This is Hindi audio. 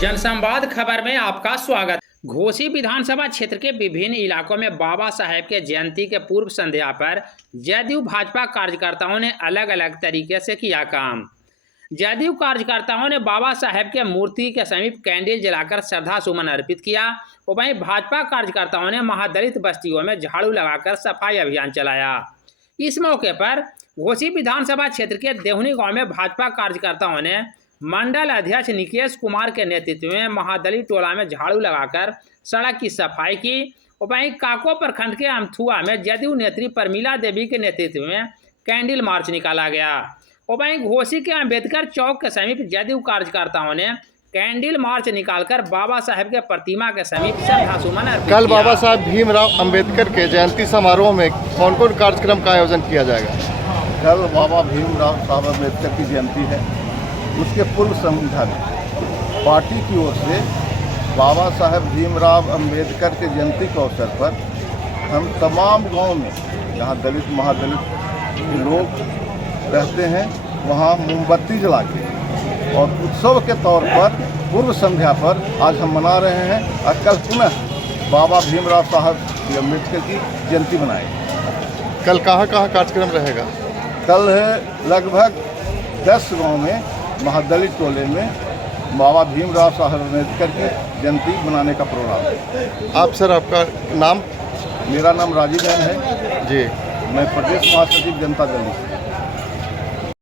जनसंवाद खबर में आपका स्वागत। घोसी विधानसभा क्षेत्र के विभिन्न इलाकों में बाबा साहेब के जयंती के पूर्व संध्या पर जदयू भाजपा कार्यकर्ताओं ने अलग अलग तरीके से किया काम। जदयू कार्यकर्ताओं ने बाबा साहेब के मूर्ति के समीप कैंडल जलाकर श्रद्धा सुमन अर्पित किया। वहीं भाजपा कार्यकर्ताओं ने महादलित बस्तियों में झाड़ू लगाकर सफाई अभियान चलाया। इस मौके पर घोसी विधानसभा क्षेत्र के देहुनी गांव में भाजपा कार्यकर्ताओं ने मंडल अध्यक्ष निकेश कुमार के नेतृत्व में महादलित टोला में झाड़ू लगाकर सड़क की सफाई की। वहीं काको प्रखंड के अमथुआ में जदयू नेत्री परमिला देवी के नेतृत्व में कैंडल मार्च निकाला गया। वहीं घोसी के अंबेडकर चौक के समीप जदयू कार्यकर्ताओं ने कैंडल मार्च निकालकर बाबा साहेब के प्रतिमा के समीप श्रद्धासुमन अर्पित किया। कल बाबा साहेब भीमराव अंबेडकर के जयंती समारोह में कौन कौन कार्यक्रम का आयोजन किया जाएगा? कल बाबा भीमराव साहब अम्बेडकर की जयंती है। उसके पूर्व संध्या में पार्टी की ओर से बाबा साहेब भीमराव अंबेडकर के जयंती के अवसर पर हम तमाम गांव में जहां दलित महादलित के लोग रहते हैं वहां मोमबत्ती जला के और उत्सव के तौर पर पूर्व संध्या पर आज हम मना रहे हैं और कल पुनः बाबा भीमराव साहब अम्बेडकर की जयंती मनाएंगे। कल कहाँ कार्यक्रम रहेगा? कल है लगभग 10 गांव में महादलित टोले में बाबा भीमराव साहब अम्बेडकर की जयंती मनाने का प्रोग्राम है। आप सर, आपका नाम? मेरा नाम राजीव जैन है जी। मैं प्रदेश महासचिव जनता दल।